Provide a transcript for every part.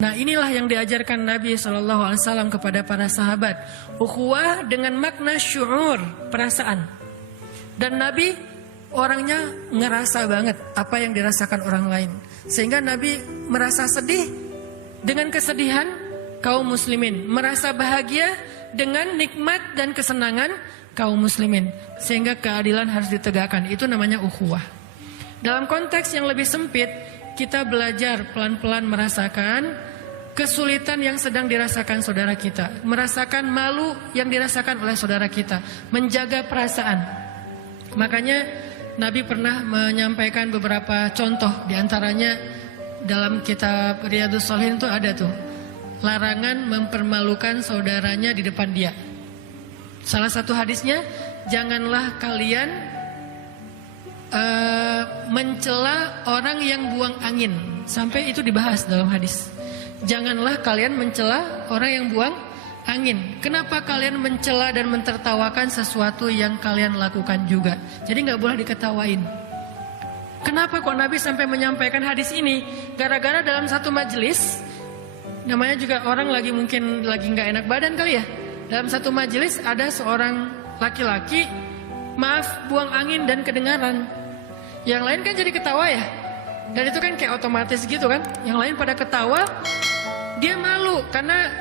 Nah, inilah yang diajarkan Nabi SAW kepada para sahabat. Ukhuwah dengan makna syu'ur, perasaan. Dan Nabi orangnya ngerasa banget apa yang dirasakan orang lain. Sehingga Nabi merasa sedih dengan kesedihan kaum muslimin. Merasa bahagia dengan nikmat dan kesenangan kaum muslimin. Sehingga keadilan harus ditegakkan. Itu namanya ukhuwah. Dalam konteks yang lebih sempit, kita belajar pelan-pelan merasakan kesulitan yang sedang dirasakan saudara kita, merasakan malu yang dirasakan oleh saudara kita, menjaga perasaan. Makanya Nabi pernah menyampaikan beberapa contoh, diantaranya dalam kitab Riyadhus Shalihin itu ada tuh, larangan mempermalukan saudaranya di depan dia. Salah satu hadisnya, janganlah kalian mencela orang yang buang angin. Sampai itu dibahas dalam hadis. Janganlah kalian mencela orang yang buang angin. Kenapa kalian mencela dan mentertawakan sesuatu yang kalian lakukan juga? Jadi nggak boleh diketawain. Kenapa kok Nabi sampai menyampaikan hadis ini? Gara-gara dalam satu majelis, namanya juga orang mungkin lagi nggak enak badan kali ya. Dalam satu majelis ada seorang laki-laki, maaf, buang angin dan kedengaran. Yang lain kan jadi ketawa ya. Dan itu kan kayak otomatis gitu kan. Yang lain pada ketawa, dia malu karena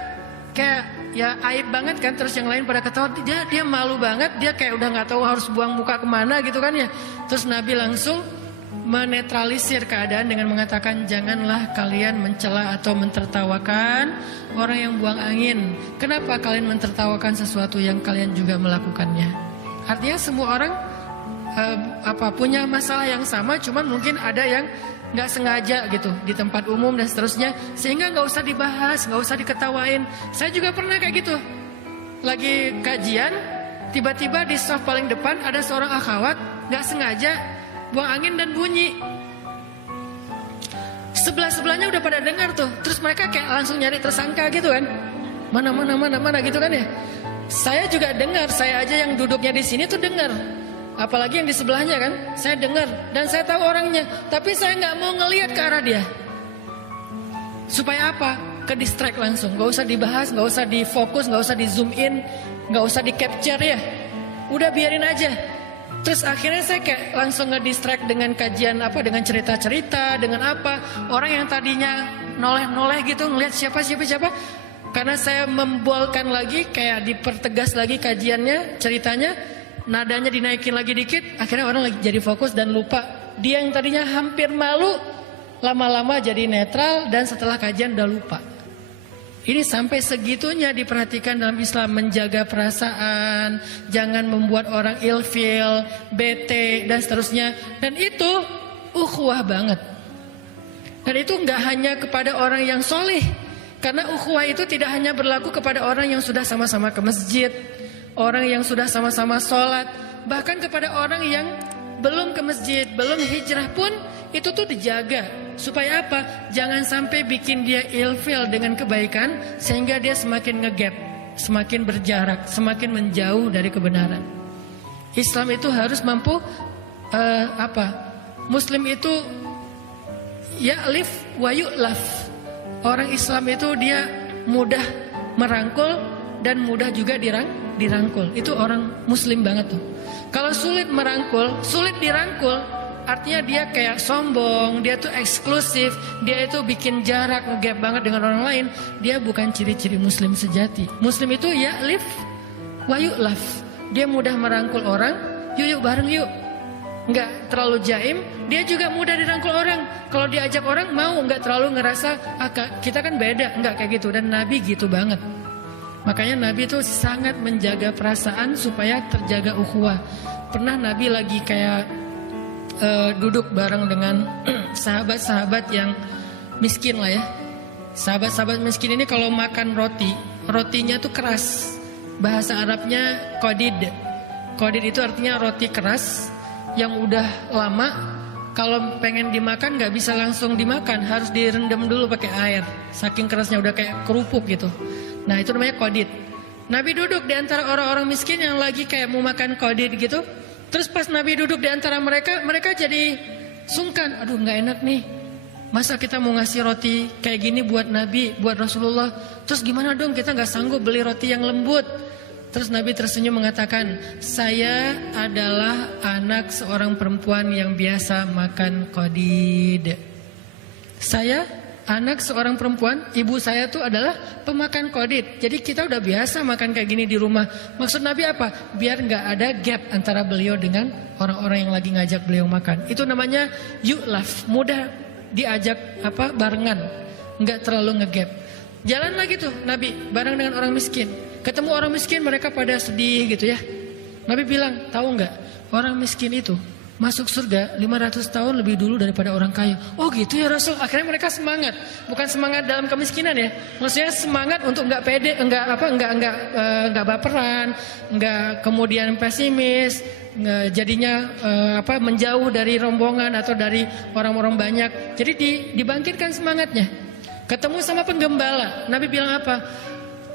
kayak ya aib banget kan. Terus yang lain pada ketawa, dia malu banget. Dia kayak udah nggak tahu harus buang muka kemana gitu kan ya. Terus Nabi langsung menetralisir keadaan dengan mengatakan, janganlah kalian mencela atau mentertawakan orang yang buang angin. Kenapa kalian mentertawakan sesuatu yang kalian juga melakukannya? Artinya semua orang punya masalah yang sama, cuman mungkin ada yang nggak sengaja gitu di tempat umum dan seterusnya, sehingga nggak usah dibahas, nggak usah diketawain. Saya juga pernah kayak gitu, lagi kajian, tiba-tiba di soft paling depan ada seorang akhwat nggak sengaja buang angin dan bunyi. Sebelah-sebelahnya udah pada dengar tuh, terus mereka kayak langsung nyari tersangka gitu kan, mana gitu kan ya. Saya juga dengar, saya aja yang duduknya di sini tuh dengar. Apalagi yang di sebelahnya kan, saya dengar dan saya tahu orangnya, tapi saya nggak mau ngelihat ke arah dia. Supaya apa? Ke distract langsung, nggak usah dibahas, nggak usah difokus, nggak usah di zoom in, nggak usah di capture ya. Udah biarin aja. Terus akhirnya saya kayak langsung ngedistract dengan kajian dengan cerita-cerita, dengan apa. Orang yang tadinya noleh-noleh gitu ngelihat siapa. Karena saya membolkan lagi, kayak dipertegas lagi kajiannya, ceritanya. Nadanya dinaikin lagi dikit, akhirnya orang lagi jadi fokus dan lupa. Dia yang tadinya hampir malu, lama-lama jadi netral dan setelah kajian udah lupa. Ini sampai segitunya diperhatikan dalam Islam, menjaga perasaan, jangan membuat orang ilfil, bete dan seterusnya. Dan itu ukhuwah banget. Dan itu nggak hanya kepada orang yang soleh, karena ukhuwah itu tidak hanya berlaku kepada orang yang sudah sama-sama ke masjid, orang yang sudah sama-sama sholat, bahkan kepada orang yang belum ke masjid, belum hijrah pun itu tuh dijaga. Supaya apa? Jangan sampai bikin dia ilfil dengan kebaikan sehingga dia semakin ngegap, semakin berjarak, semakin menjauh dari kebenaran. Islam itu harus mampu Muslim itu ya'lif wa yu'laf. Orang Islam itu dia mudah merangkul dan mudah juga dirangkul. Itu orang Muslim banget tuh. Kalau sulit merangkul, sulit dirangkul, artinya dia kayak sombong, dia tuh eksklusif, dia itu bikin jarak, ngegap banget dengan orang lain. Dia bukan ciri-ciri Muslim sejati. Muslim itu ya'lif wa yu'laf. Dia mudah merangkul orang, yuk bareng yuk. Nggak terlalu jaim, dia juga mudah dirangkul orang. Kalau diajak orang mau, nggak terlalu ngerasa kita kan beda, nggak kayak gitu. Dan Nabi gitu banget. Makanya Nabi itu sangat menjaga perasaan supaya terjaga ukhuwah. Pernah Nabi lagi kayak duduk bareng dengan sahabat-sahabat yang miskin lah ya. Sahabat-sahabat miskin ini kalau makan rotinya tuh keras. Bahasa Arabnya qadid. Qadid itu artinya roti keras yang udah lama. Kalau pengen dimakan nggak bisa langsung dimakan, harus direndam dulu pakai air. Saking kerasnya udah kayak kerupuk gitu. Nah itu namanya qadid. Nabi duduk di antara orang-orang miskin yang lagi kayak mau makan qadid gitu. Terus pas Nabi duduk di antara mereka, mereka jadi sungkan. Aduh nggak enak nih. Masa kita mau ngasih roti kayak gini buat Nabi, buat Rasulullah, terus gimana dong kita gak sanggup beli roti yang lembut? Terus Nabi tersenyum mengatakan, saya adalah anak seorang perempuan yang biasa makan qadid. Saya anak seorang perempuan, ibu saya tuh adalah pemakan qadid. Jadi kita udah biasa makan kayak gini di rumah. Maksud Nabi apa? Biar gak ada gap antara beliau dengan orang-orang yang lagi ngajak beliau makan. Itu namanya yu'laf, mudah diajak barengan, nggak terlalu ngegap. Jalan lagi tuh Nabi bareng dengan orang miskin. Ketemu orang miskin, mereka pada sedih gitu ya. Nabi bilang, tahu nggak, orang miskin itu masuk surga 500 tahun lebih dulu daripada orang kaya. Oh gitu ya Rasul. Akhirnya mereka semangat, bukan semangat dalam kemiskinan ya. Maksudnya semangat untuk nggak pede, nggak baperan, nggak kemudian pesimis, jadinya menjauh dari rombongan atau dari orang-orang banyak. Jadi dibangkitkan semangatnya. Ketemu sama penggembala, Nabi bilang apa?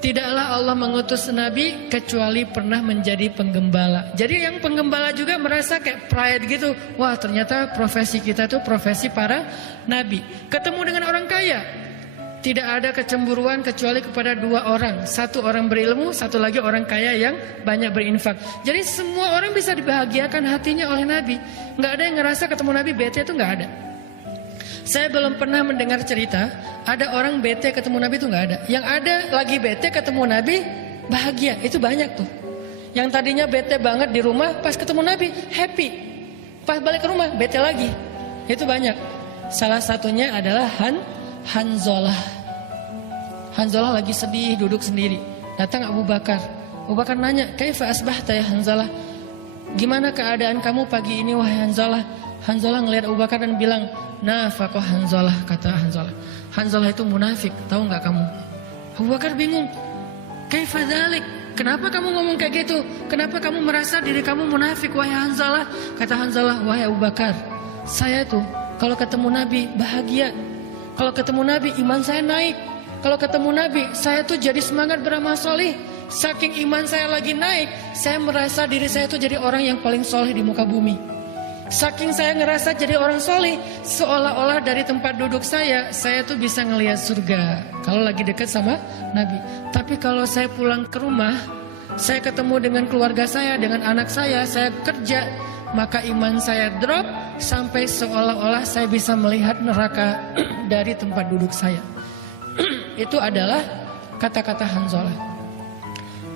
Tidaklah Allah mengutus Nabi kecuali pernah menjadi penggembala. Jadi yang penggembala juga merasa kayak pride gitu. Wah ternyata profesi kita tuh profesi para Nabi. Ketemu dengan orang kaya, tidak ada kecemburuan kecuali kepada dua orang. Satu orang berilmu, satu lagi orang kaya yang banyak berinfak. Jadi semua orang bisa dibahagiakan hatinya oleh Nabi. Nggak ada yang ngerasa ketemu Nabi bete, itu nggak ada. Saya belum pernah mendengar cerita ada orang bete ketemu Nabi, itu nggak ada. Yang ada lagi bete ketemu Nabi bahagia, itu banyak tuh. Yang tadinya bete banget di rumah, pas ketemu Nabi happy. Pas balik ke rumah bete lagi, itu banyak. Salah satunya adalah Hanzalah. Hanzalah lagi sedih, duduk sendiri. Datang Abu Bakar. Abu Bakar nanya, "Kaifa asbahta ya Hanzalah?" Gimana keadaan kamu pagi ini wahai Hanzalah? Hanzalah ngelihat Abu Bakar dan bilang, "Nafaqah Hanzalah," kata Hanzalah. Hanzalah itu munafik, tahu nggak kamu? Abu Bakar bingung. "Kaifa dzalik? Kenapa kamu ngomong kayak gitu? Kenapa kamu merasa diri kamu munafik wahai Hanzalah?" Kata Hanzalah, "Wahai Abu Bakar, saya tuh kalau ketemu Nabi bahagia. Kalau ketemu Nabi iman saya naik. Kalau ketemu Nabi saya tuh jadi semangat beramal soleh. Saking iman saya lagi naik, saya merasa diri saya tuh jadi orang yang paling soleh di muka bumi. Saking saya ngerasa jadi orang soleh, seolah-olah dari tempat duduk saya tuh bisa ngelihat surga kalau lagi dekat sama Nabi. Tapi kalau saya pulang ke rumah, saya ketemu dengan keluarga saya, dengan anak saya kerja, maka iman saya drop sampai seolah-olah saya bisa melihat neraka dari tempat duduk saya." Itu adalah kata-kata Hanzalah.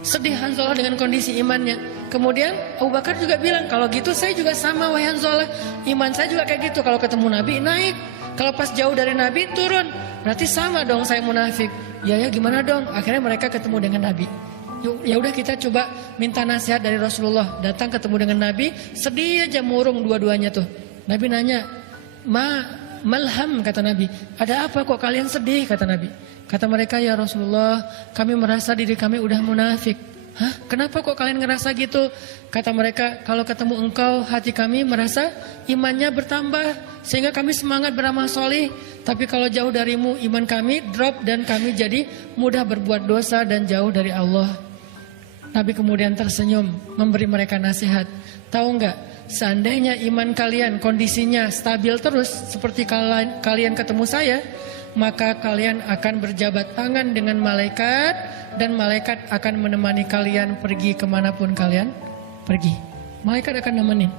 Sedih Hanzalah dengan kondisi imannya. Kemudian Abu Bakar juga bilang, "Kalau gitu saya juga sama wahai Hanzalah. Iman saya juga kayak gitu. Kalau ketemu Nabi naik, kalau pas jauh dari Nabi turun. Berarti sama dong saya munafik." Ya gimana dong? Akhirnya mereka ketemu dengan Nabi. Ya udah kita coba minta nasihat dari Rasulullah. Datang ketemu dengan Nabi, sedih aja murung dua-duanya tuh. Nabi nanya, "Malham," kata Nabi. "Ada apa kok kalian sedih?" kata Nabi. Kata mereka, "Ya Rasulullah, kami merasa diri kami udah munafik." "Hah? Kenapa kok kalian ngerasa gitu?" Kata mereka, "Kalau ketemu engkau hati kami merasa imannya bertambah sehingga kami semangat beramal soleh. Tapi kalau jauh darimu iman kami drop dan kami jadi mudah berbuat dosa dan jauh dari Allah." Nabi kemudian tersenyum memberi mereka nasihat. Tahu nggak? Seandainya iman kalian kondisinya stabil terus seperti kalian ketemu saya, maka kalian akan berjabat tangan dengan malaikat dan malaikat akan menemani kalian pergi kemanapun kalian pergi. Malaikat akan nemenin.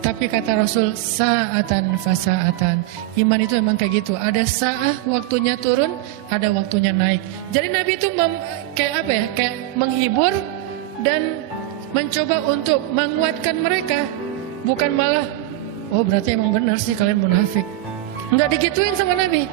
Tapi kata Rasul, sa'atan fasa'atan. Iman itu memang kayak gitu. Ada sa'ah waktunya turun, ada waktunya naik. Jadi Nabi itu kayak menghibur dan mencoba untuk menguatkan mereka. Bukan malah, "Oh berarti emang benar sih kalian munafik." Enggak digituin sama Nabi.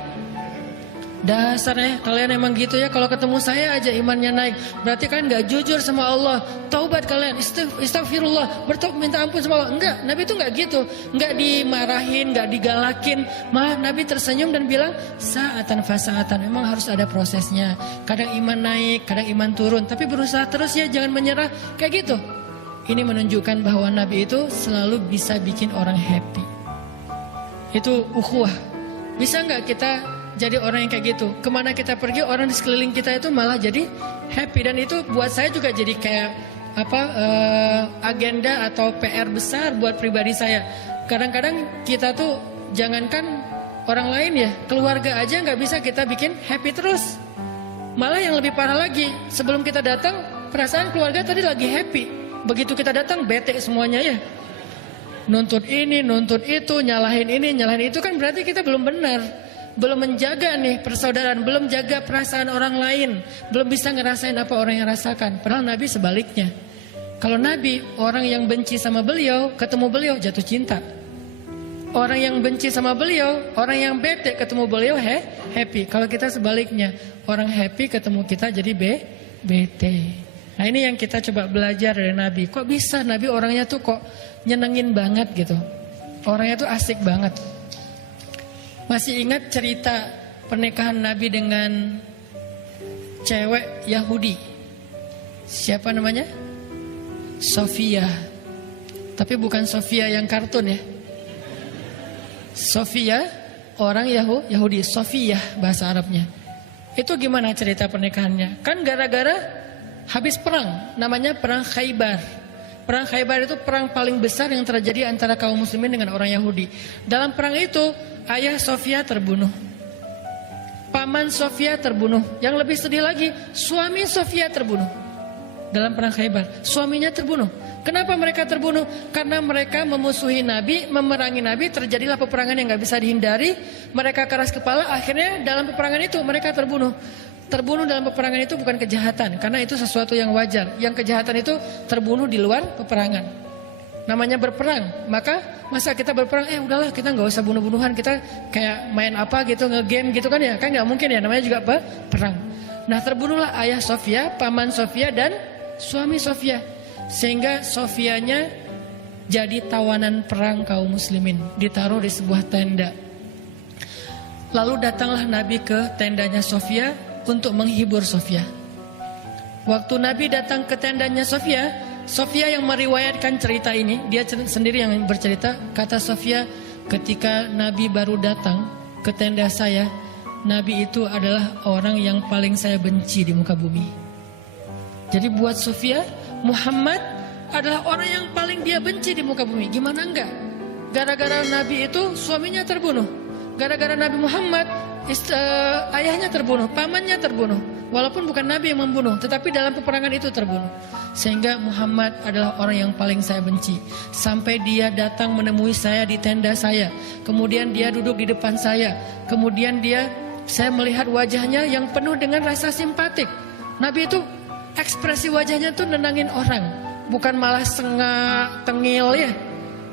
"Dasarnya kalian emang gitu ya, kalau ketemu saya aja imannya naik. Berarti kalian gak jujur sama Allah. Taubat kalian, istighfirullah, minta ampun sama Allah." Enggak, Nabi itu gak gitu. Enggak dimarahin, gak digalakin. Malah Nabi tersenyum dan bilang, "Sa'atan fasa'atan." Memang harus ada prosesnya. Kadang iman naik, kadang iman turun. Tapi berusaha terus ya, jangan menyerah. Kayak gitu. Ini menunjukkan bahwa Nabi itu selalu bisa bikin orang happy. Itu ukhuwah. Bisa gak kita jadi orang yang kayak gitu? Kemana kita pergi, orang di sekeliling kita itu malah jadi happy. Dan itu buat saya juga jadi kayak agenda atau PR besar buat pribadi saya. Kadang-kadang kita tuh jangankan orang lain ya, keluarga aja nggak bisa kita bikin happy terus. Malah yang lebih parah lagi, sebelum kita datang perasaan keluarga tadi lagi happy, begitu kita datang bete semuanya ya. Nuntut ini, nuntut itu, nyalahin ini, nyalahin itu, kan berarti kita belum benar. Belum menjaga nih persaudaraan, belum jaga perasaan orang lain, belum bisa ngerasain apa orang yang rasakan. Padahal Nabi sebaliknya. Kalau Nabi, orang yang benci sama beliau, ketemu beliau jatuh cinta. Orang yang benci sama beliau, orang yang bete ketemu beliau happy. Kalau kita sebaliknya, orang happy ketemu kita jadi bete. Nah ini yang kita coba belajar dari Nabi. Kok bisa Nabi orangnya tuh kok nyenengin banget gitu. Orangnya tuh asik banget. Masih ingat cerita pernikahan Nabi dengan cewek Yahudi? Siapa namanya? Sofia. Tapi bukan Sofia yang kartun ya. Sofia, orang Yahudi, Sofia bahasa Arabnya. Itu gimana cerita pernikahannya? Kan gara-gara habis perang, namanya perang Khaybar. Perang Khaybar itu perang paling besar yang terjadi antara kaum muslimin dengan orang Yahudi. Dalam perang itu, ayah Sofia terbunuh. Paman Sofia terbunuh. Yang lebih sedih lagi, suami Sofia terbunuh. Dalam perang Khaybar, suaminya terbunuh. Kenapa mereka terbunuh? Karena mereka memusuhi Nabi, memerangi Nabi, terjadilah peperangan yang gak bisa dihindari. Mereka keras kepala, akhirnya dalam peperangan itu mereka terbunuh. Terbunuh dalam peperangan itu bukan kejahatan, karena itu sesuatu yang wajar. Yang kejahatan itu terbunuh di luar peperangan. Namanya berperang. Maka masa kita berperang, udahlah kita gak usah bunuh-bunuhan, kita kayak main apa gitu, nge-game gitu kan ya. Kan gak mungkin ya, namanya juga perang. Nah terbunuhlah ayah Sofia, paman Sofia, dan suami Sofia. Sehingga Sofianya jadi tawanan perang kaum muslimin, ditaruh di sebuah tenda. Lalu datanglah Nabi ke tendanya Sofia untuk menghibur Sofia. Waktu Nabi datang ke tendanya Sofia, Sofia yang meriwayatkan cerita ini, dia sendiri yang bercerita. Kata Sofia, ketika Nabi baru datang ke tenda saya, Nabi itu adalah orang yang paling saya benci di muka bumi. Jadi buat Sofia, Muhammad adalah orang yang paling dia benci di muka bumi. Gimana enggak? Gara-gara Nabi itu suaminya terbunuh. Gara-gara Nabi Muhammad ayahnya terbunuh, pamannya terbunuh. Walaupun bukan Nabi yang membunuh, tetapi dalam peperangan itu terbunuh. Sehingga Muhammad adalah orang yang paling saya benci. Sampai dia datang menemui saya di tenda saya. Kemudian dia duduk di depan saya. Kemudian saya melihat wajahnya yang penuh dengan rasa simpatik. Nabi itu ekspresi wajahnya tuh nenangin orang, bukan malah sengak, tengil ya.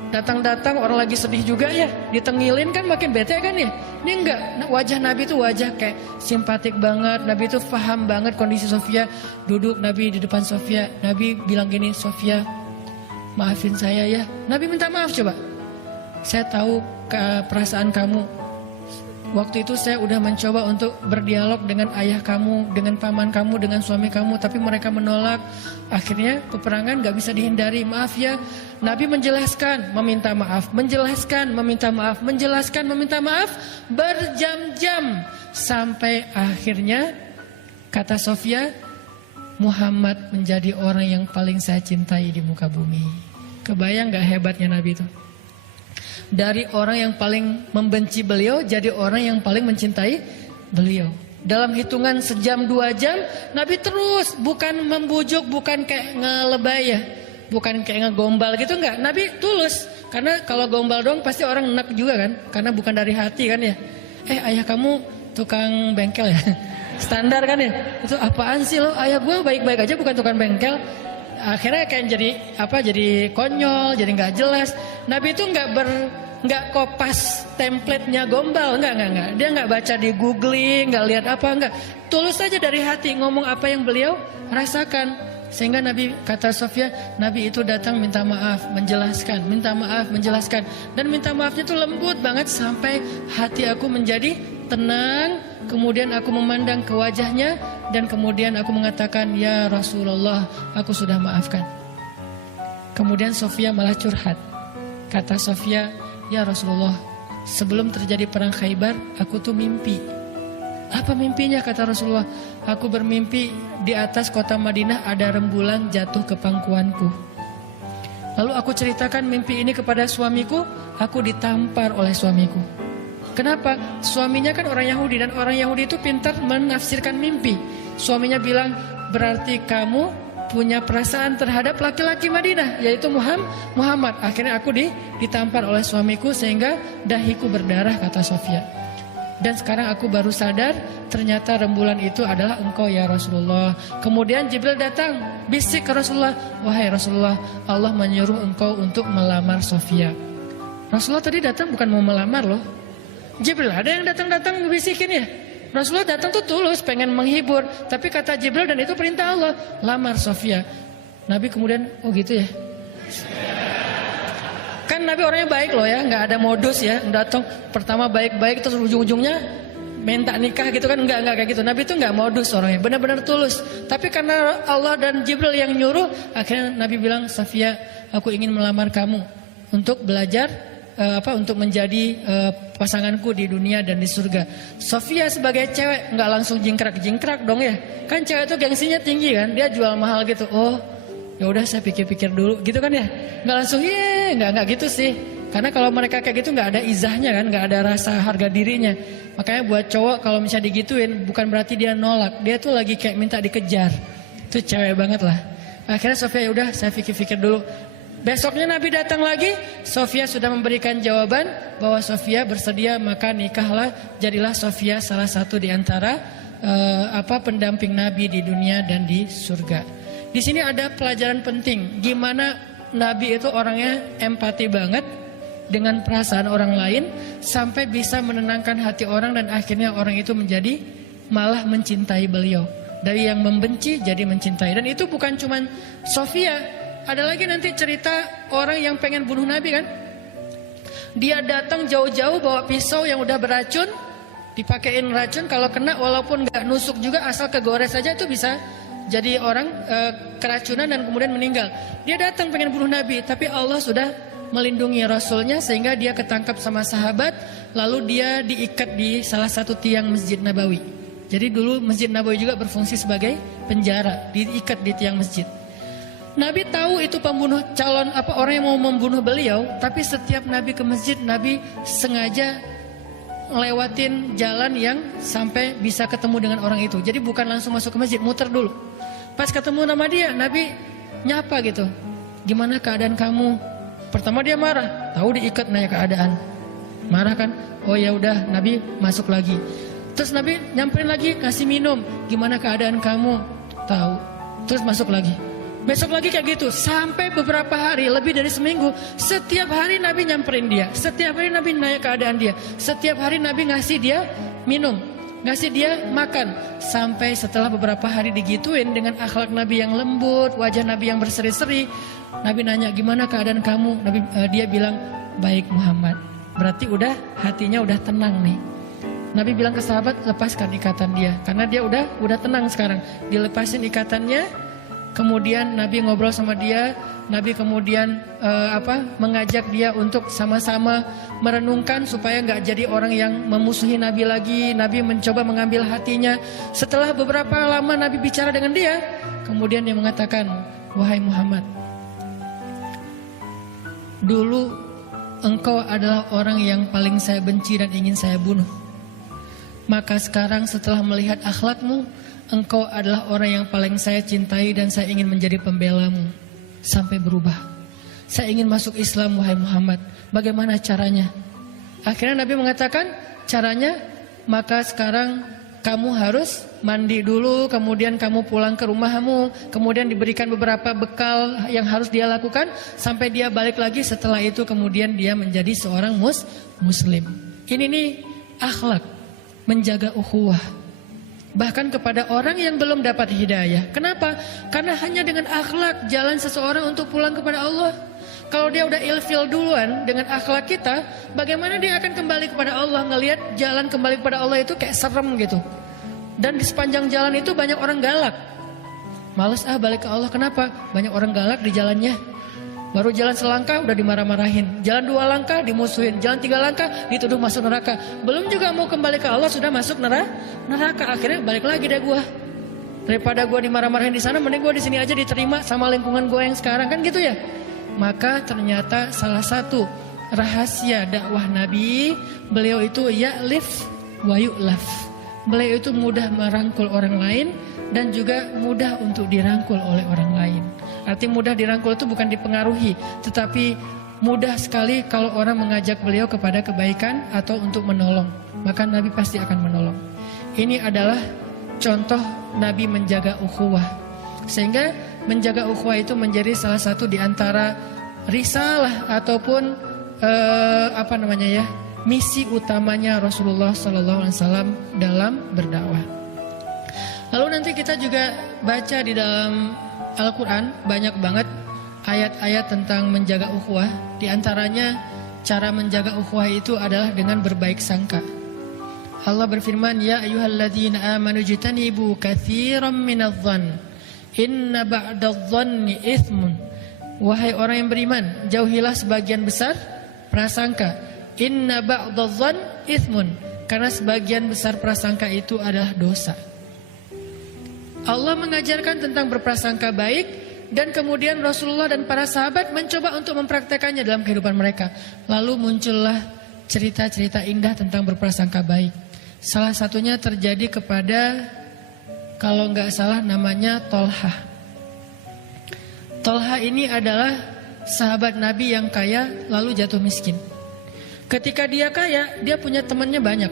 Datang-datang orang lagi sedih juga ya, ditengilin kan makin bete kan ya. Ini enggak, wajah Nabi itu wajah kayak simpatik banget. Nabi itu paham banget kondisi Sofia. Duduk Nabi di depan Sofia, Nabi bilang gini, Sofia maafin saya ya. Nabi minta maaf coba. Saya tahu perasaan kamu. Waktu itu saya udah mencoba untuk berdialog dengan ayah kamu, dengan paman kamu, dengan suami kamu, tapi mereka menolak. Akhirnya peperangan gak bisa dihindari. Maaf ya. Nabi menjelaskan, meminta maaf, menjelaskan, meminta maaf, menjelaskan, meminta maaf, berjam-jam. Sampai akhirnya kata Sofia, Muhammad menjadi orang yang paling saya cintai di muka bumi. Kebayang gak hebatnya Nabi itu? Dari orang yang paling membenci beliau jadi orang yang paling mencintai beliau. Dalam hitungan sejam 2 jam Nabi terus, bukan membujuk, bukan kayak ngelebay ya, bukan kayak ngegombal gitu, enggak. Nabi tulus. Karena kalau gombal dong pasti orang enak juga kan, karena bukan dari hati kan ya. Ayah kamu tukang bengkel ya. Standar kan ya. Itu apaan sih lo? Ayah gue baik-baik aja bukan tukang bengkel. Akhirnya kayak jadi konyol, jadi nggak jelas. Nabi itu nggak kopas template-nya gombal, nggak. Dia nggak baca di googling, nggak lihat apa, nggak. Tulus saja dari hati ngomong apa yang beliau rasakan. Sehingga Nabi, kata Sofia, Nabi itu datang minta maaf, menjelaskan, minta maaf, menjelaskan, dan minta maafnya itu lembut banget sampai hati aku menjadi tenang. Kemudian aku memandang ke wajahnya dan kemudian aku mengatakan, ya Rasulullah, aku sudah maafkan. Kemudian Sofia malah curhat. Kata Sofia, ya Rasulullah, sebelum terjadi perang Khaybar, aku tuh mimpi. Apa mimpinya? Kata Rasulullah, aku bermimpi di atas kota Madinah ada rembulan jatuh ke pangkuanku. Lalu aku ceritakan mimpi ini kepada suamiku, aku ditampar oleh suamiku. Kenapa? Suaminya kan orang Yahudi, dan orang Yahudi itu pintar menafsirkan mimpi. Suaminya bilang, berarti kamu punya perasaan terhadap laki-laki Madinah, yaitu Muhammad. Akhirnya aku ditampar oleh suamiku sehingga dahiku berdarah, kata Sofia. Dan sekarang aku baru sadar ternyata rembulan itu adalah engkau ya Rasulullah. Kemudian Jibril datang, bisik ke Rasulullah, wahai Rasulullah, Allah menyuruh engkau untuk melamar Sofia. Rasulullah tadi datang bukan mau melamar loh. Jibril ada yang datang bisikin ya. Rasulullah datang tuh tulus pengen menghibur, tapi kata Jibril, dan itu perintah Allah, lamar Sofia. Nabi kemudian, oh gitu ya. Kan Nabi orangnya baik loh ya, nggak ada modus ya. Datang pertama baik-baik terus ujung-ujungnya minta nikah gitu kan, enggak kayak gitu. Nabi itu nggak modus orangnya, benar-benar tulus. Tapi karena Allah dan Jibril yang nyuruh, akhirnya Nabi bilang, Sofia, aku ingin melamar kamu untuk belajar untuk menjadi pasanganku di dunia dan di surga. Sofia sebagai cewek nggak langsung jingkrak dong ya. Kan cewek itu gengsinya tinggi kan, dia jual mahal gitu. Oh, ya udah saya pikir-pikir dulu gitu kan ya. Nggak langsung nggak gitu sih. Karena kalau mereka kayak gitu nggak ada izahnya kan, nggak ada rasa harga dirinya. Makanya buat cowok kalau misalnya digituin bukan berarti dia nolak, dia tuh lagi kayak minta dikejar. Itu cewek banget lah. Akhirnya Sofia, ya udah saya pikir-pikir dulu. Besoknya Nabi datang lagi, Sofia sudah memberikan jawaban bahwa Sofia bersedia, maka nikahlah, jadilah Sofia salah satu di antara pendamping Nabi di dunia dan di surga. Di sini ada pelajaran penting, gimana Nabi itu orangnya empati banget dengan perasaan orang lain sampai bisa menenangkan hati orang, dan akhirnya orang itu menjadi malah mencintai beliau. Dari yang membenci jadi mencintai. Dan itu bukan cuman Sofia. Ada lagi nanti cerita orang yang pengen bunuh Nabi kan. Dia datang jauh-jauh bawa pisau yang udah beracun, dipakein racun, kalau kena walaupun gak nusuk juga, asal kegores saja itu bisa jadi orang keracunan dan kemudian meninggal. Dia datang pengen bunuh Nabi, tapi Allah sudah melindungi Rasulnya sehingga dia ketangkap sama sahabat, lalu dia diikat di salah satu tiang Masjid Nabawi. Jadi dulu Masjid Nabawi juga berfungsi sebagai penjara, diikat di tiang masjid. Nabi tahu itu pembunuh, orang yang mau membunuh beliau, tapi setiap Nabi ke masjid, Nabi sengaja ngelewatin jalan yang sampai bisa ketemu dengan orang itu. Jadi bukan langsung masuk ke masjid, muter dulu. Pas ketemu nama dia, Nabi nyapa gitu. Gimana keadaan kamu? Pertama dia marah, tahu diikat, nanya keadaan. Marah kan? Oh ya udah, Nabi masuk lagi. Terus Nabi nyamperin lagi, kasih minum. Gimana keadaan kamu? Tahu. Terus masuk lagi. Besok lagi kayak gitu, sampai beberapa hari, lebih dari seminggu. Setiap hari Nabi nyamperin dia, setiap hari Nabi nanya keadaan dia, setiap hari Nabi ngasih dia minum, ngasih dia makan. Sampai setelah beberapa hari digituin dengan akhlak Nabi yang lembut, wajah Nabi yang berseri-seri, Nabi nanya, gimana keadaan kamu? Dia bilang, baik Muhammad. Berarti udah hatinya udah tenang nih. Nabi bilang ke sahabat, lepaskan ikatan dia, karena dia udah tenang sekarang. Dilepasin ikatannya. Kemudian Nabi ngobrol sama dia, Nabi kemudian mengajak dia untuk sama-sama merenungkan supaya nggak jadi orang yang memusuhi Nabi lagi. Nabi mencoba mengambil hatinya. Setelah beberapa lama Nabi bicara dengan dia, kemudian dia mengatakan, wahai Muhammad, dulu engkau adalah orang yang paling saya benci dan ingin saya bunuh. Maka sekarang setelah melihat akhlakmu, engkau adalah orang yang paling saya cintai dan saya ingin menjadi pembelamu sampai berubah. Saya ingin masuk Islam wahai Muhammad. Bagaimana caranya? Akhirnya Nabi mengatakan, caranya maka sekarang kamu harus mandi dulu, kemudian kamu pulang ke rumahmu, kemudian diberikan beberapa bekal yang harus dia lakukan sampai dia balik lagi. Setelah itu kemudian dia menjadi seorang muslim. Ini nih akhlak, menjaga ukhuwah. Bahkan kepada orang yang belum dapat hidayah. Kenapa? Karena hanya dengan akhlak jalan seseorang untuk pulang kepada Allah. Kalau dia udah ilfil duluan dengan akhlak kita, bagaimana dia akan kembali kepada Allah? Ngelihat jalan kembali kepada Allah itu kayak serem gitu. Dan di sepanjang jalan itu banyak orang galak. Males balik ke Allah, kenapa? Banyak orang galak di jalannya. Baru jalan selangkah udah dimarah-marahin, jalan 2 langkah dimusuhin, jalan 3 langkah dituduh masuk neraka. Belum juga mau kembali ke Allah sudah masuk neraka. Akhirnya balik lagi deh gua. Daripada gua dimarah-marahin di sana, mending gua di sini aja diterima sama lingkungan gua yang sekarang, kan gitu ya. Maka ternyata salah satu rahasia dakwah Nabi, beliau itu ya'lif wa yu'laf. Beliau itu mudah merangkul orang lain dan juga mudah untuk dirangkul oleh orang lain. Arti mudah dirangkul itu bukan dipengaruhi, tetapi mudah sekali kalau orang mengajak beliau kepada kebaikan atau untuk menolong, maka Nabi pasti akan menolong. Ini adalah contoh Nabi menjaga ukhuwah. Sehingga menjaga ukhuwah itu menjadi salah satu di antara risalah ataupun misi utamanya Rasulullah SAW dalam berdakwah. Lalu nanti kita juga baca di dalam Al-Quran banyak banget ayat-ayat tentang menjaga ukhuwah. Di antaranya cara menjaga ukhuwah itu adalah dengan berbaik sangka. Allah berfirman, ya ayyuhalladzina amanu jtanibu katsiran minadh-dhann inna ba'dadh-dhanni itsmun. Wahai orang yang beriman, jauhilah sebagian besar prasangka. Inna ba'dadh-dhann itsmun, karena sebagian besar prasangka itu adalah dosa. Allah mengajarkan tentang berprasangka baik, dan kemudian Rasulullah dan para sahabat mencoba untuk mempraktekannya dalam kehidupan mereka. Lalu muncullah cerita-cerita indah tentang berprasangka baik. Salah satunya terjadi kepada, kalau nggak salah namanya Tolha. Tolha ini adalah sahabat Nabi yang kaya lalu jatuh miskin. Ketika dia kaya, dia punya temannya banyak.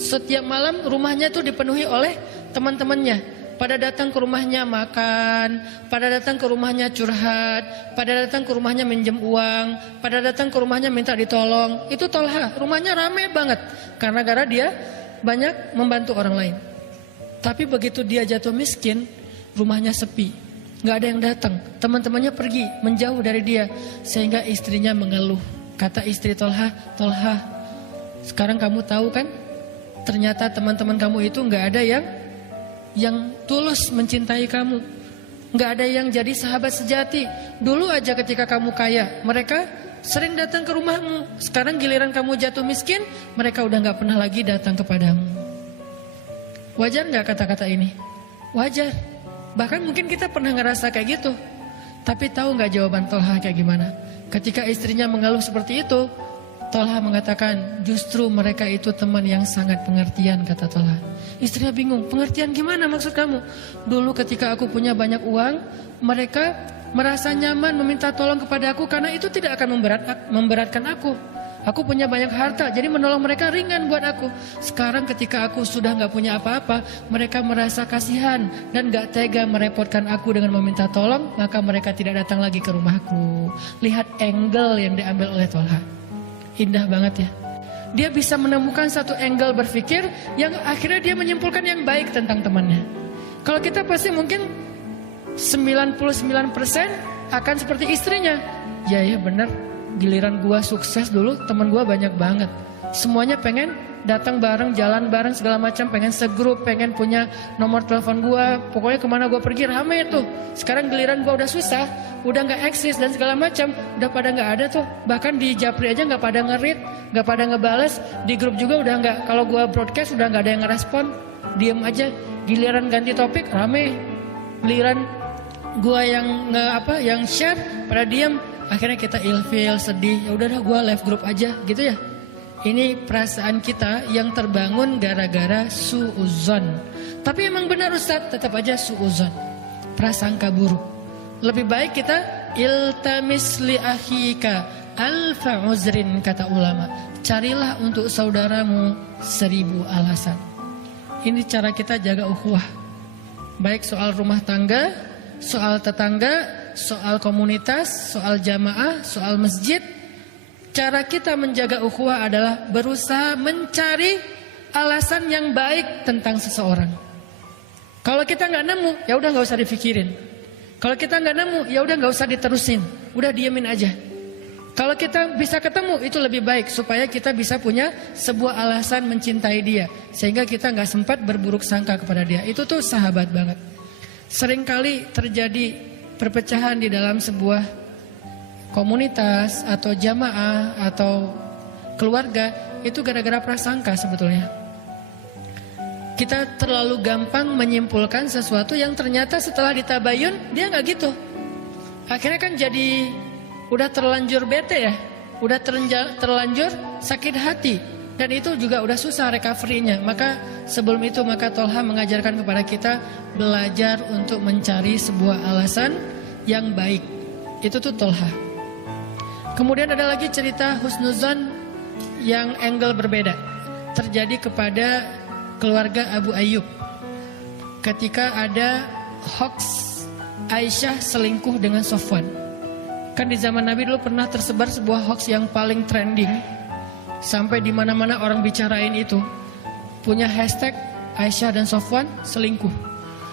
Setiap malam rumahnya tuh dipenuhi oleh teman-temannya. Pada datang ke rumahnya makan, pada datang ke rumahnya curhat, pada datang ke rumahnya minjem uang, pada datang ke rumahnya minta ditolong. Itu Tolha, rumahnya rame banget karena gara dia banyak membantu orang lain. Tapi begitu dia jatuh miskin, rumahnya sepi, nggak ada yang datang. Teman-temannya pergi menjauh dari dia, sehingga istrinya mengeluh. Kata istri Tolha, Tolha, sekarang kamu tahu kan, ternyata teman-teman kamu itu nggak ada yang tulus mencintai kamu, nggak ada yang jadi sahabat sejati. Dulu aja ketika kamu kaya, mereka sering datang ke rumahmu. Sekarang giliran kamu jatuh miskin, mereka udah nggak pernah lagi datang kepadamu. Wajar nggak kata-kata ini? Wajar. Bahkan mungkin kita pernah ngerasa kayak gitu. Tapi tahu nggak jawaban Tolha kayak gimana? Ketika istrinya mengeluh seperti itu, Tolha mengatakan, justru mereka itu teman yang sangat pengertian, kata Tolha. Istrinya bingung, pengertian gimana maksud kamu? Dulu ketika aku punya banyak uang, mereka merasa nyaman meminta tolong kepada aku karena itu tidak akan memberatkan aku. Aku punya banyak harta, jadi menolong mereka ringan buat aku. Sekarang ketika aku sudah gak punya apa-apa, mereka merasa kasihan dan gak tega merepotkan aku dengan meminta tolong, maka mereka tidak datang lagi ke rumahku. Lihat angle yang diambil oleh Tolha. Indah banget ya. Dia bisa menemukan satu angle berpikir yang akhirnya dia menyimpulkan yang baik tentang temannya. Kalau kita pasti mungkin 99% akan seperti istrinya. Ya benar, giliran gua sukses dulu, teman gua banyak banget. Semuanya pengen datang bareng, jalan bareng segala macam, pengen segrup, pengen punya nomor telepon gua. Pokoknya kemana gua pergi rame tuh. Sekarang giliran gua udah susah, udah nggak eksis dan segala macam, udah pada nggak ada tuh. Bahkan di Japri aja nggak pada nge-read, nggak pada ngebales. Di grup juga udah nggak. Kalau gua broadcast udah nggak ada yang ngerespon, diem aja. Giliran ganti topik rame, giliran gua yang share pada diem. Akhirnya kita ilfil, sedih. Ya udahlah, gua live grup aja, gitu ya. Ini perasaan kita yang terbangun gara-gara su'uzon. Tapi emang benar Ustaz, tetap aja su'uzon, prasangka buruk. Lebih baik kita iltamis li akhika alfa uzrin, kata ulama. Carilah untuk saudaramu 1000 alasan. Ini cara kita jaga ukhuwah. Baik soal rumah tangga, soal tetangga, soal komunitas, soal jamaah, soal masjid. Cara kita menjaga ukhuwah adalah berusaha mencari alasan yang baik tentang seseorang. Kalau kita nggak nemu, ya udah nggak usah dipikirin. Kalau kita nggak nemu, ya udah nggak usah diterusin, udah diemin aja. Kalau kita bisa ketemu, itu lebih baik supaya kita bisa punya sebuah alasan mencintai dia, sehingga kita nggak sempat berburuk sangka kepada dia. Itu tuh sahabat banget. Seringkali terjadi perpecahan di dalam sebuah komunitas atau jamaah atau keluarga, itu gara-gara prasangka sebetulnya. Kita terlalu gampang menyimpulkan sesuatu yang ternyata setelah ditabayun dia nggak gitu. Akhirnya kan jadi udah terlanjur bete ya. udah terlanjur sakit hati. Dan itu juga udah susah recovery-nya. Maka sebelum itu maka Tolha mengajarkan kepada kita belajar untuk mencari sebuah alasan yang baik. Itu tuh Tolha. Kemudian ada lagi cerita husnuzon yang angle berbeda. Terjadi kepada keluarga Abu Ayyub. Ketika ada hoax Aisyah selingkuh dengan Sofwan. Kan di zaman Nabi dulu pernah tersebar sebuah hoax yang paling trending. Sampai di mana-mana orang bicarain itu. Punya hashtag Aisyah dan Sofwan selingkuh.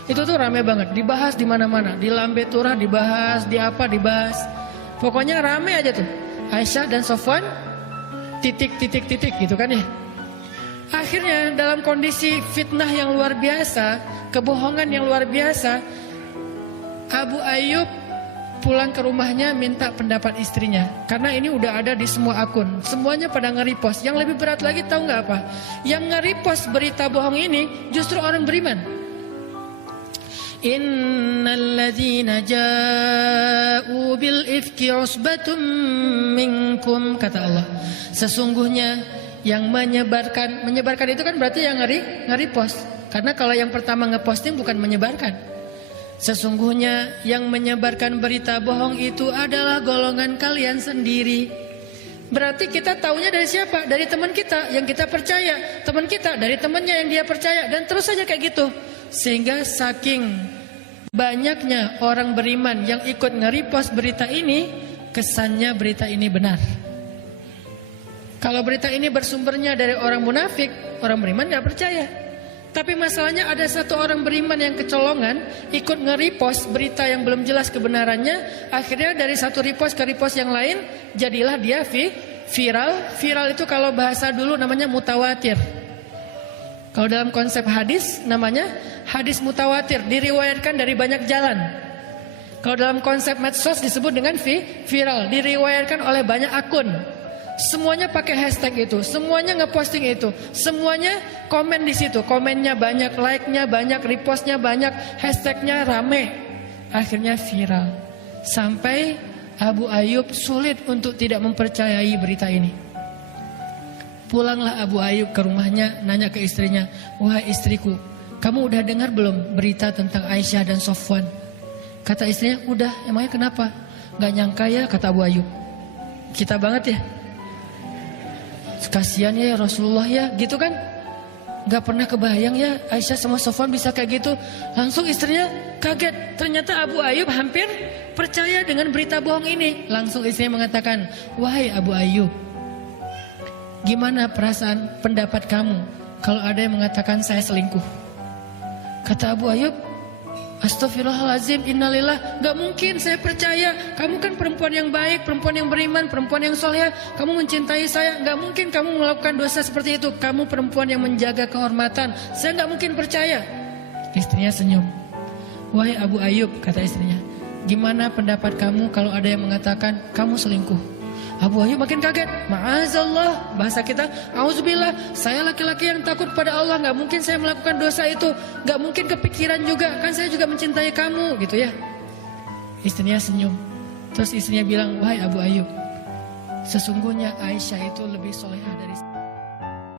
Itu tuh rame banget, dibahas di mana-mana. Di Lambe Turah dibahas, di apa dibahas. Pokoknya rame aja tuh. Aisyah dan Sofwan titik gitu kan ya. Akhirnya dalam kondisi fitnah yang luar biasa, kebohongan yang luar biasa, Abu Ayyub pulang ke rumahnya minta pendapat istrinya. Karena ini udah ada di semua akun. Semuanya pada nge-repost. Yang lebih berat lagi tahu nggak apa? Yang nge-repost berita bohong ini justru orang beriman. Innalladzina ja'u bil ifki usbatum minkum, kata Allah. Sesungguhnya yang menyebarkan itu kan berarti yang nge-repost. Karena kalau yang pertama nge-posting bukan menyebarkan. Sesungguhnya yang menyebarkan berita bohong itu adalah golongan kalian sendiri. Berarti kita taunya dari siapa? Dari teman kita yang kita percaya. Teman kita dari temannya yang dia percaya. Dan terus saja kayak gitu. Sehingga saking banyaknya orang beriman yang ikut nge-repost berita ini, kesannya berita ini benar. Kalau berita ini bersumbernya dari orang munafik, orang beriman gak percaya. Tapi masalahnya ada satu orang beriman yang kecolongan, ikut nge-repost berita yang belum jelas kebenarannya. Akhirnya dari satu repost ke repost yang lain, jadilah dia viral. Viral itu kalau bahasa dulu namanya mutawatir. Kalau dalam konsep hadis namanya hadis mutawatir, diriwayatkan dari banyak jalan. Kalau dalam konsep medsos disebut dengan viral, diriwayatkan oleh banyak akun. Semuanya pakai hashtag itu, semuanya ngeposting itu, semuanya komen di situ, komennya banyak, like-nya banyak, repostnya banyak, hashtagnya rame, akhirnya viral. Sampai Abu Ayyub sulit untuk tidak mempercayai berita ini. Pulanglah Abu Ayyub ke rumahnya, nanya ke istrinya, wahai istriku, kamu udah dengar belum berita tentang Aisyah dan Sofwan? Kata istrinya, udah. Emangnya kenapa? Gak nyangka ya, kata Abu Ayyub. Kita banget ya. Kasihan ya Rasulullah ya, gitu kan? Gak pernah kebayang ya Aisyah sama Sofwan bisa kayak gitu. Langsung istrinya kaget. Ternyata Abu Ayyub hampir percaya dengan berita bohong ini. Langsung istrinya mengatakan, wahai Abu Ayyub, gimana perasaan pendapat kamu kalau ada yang mengatakan saya selingkuh? Kata Abu Ayyub, astagfirullahaladzim, innalillah, gak mungkin, saya percaya. Kamu kan perempuan yang baik, perempuan yang beriman, perempuan yang soleh. Kamu mencintai saya, gak mungkin kamu melakukan dosa seperti itu. Kamu perempuan yang menjaga kehormatan, saya gak mungkin percaya. Istrinya senyum. Wahai Abu Ayyub, kata istrinya, gimana pendapat kamu kalau ada yang mengatakan kamu selingkuh? Abu Ayyub makin kaget. Ma'azallah, bahasa kita, auzubillah, saya laki-laki yang takut pada Allah, gak mungkin saya melakukan dosa itu, gak mungkin kepikiran juga, kan saya juga mencintai kamu, gitu ya. Istrinya senyum. Terus istrinya bilang, wahai Abu Ayyub, sesungguhnya Aisyah itu lebih solehah dari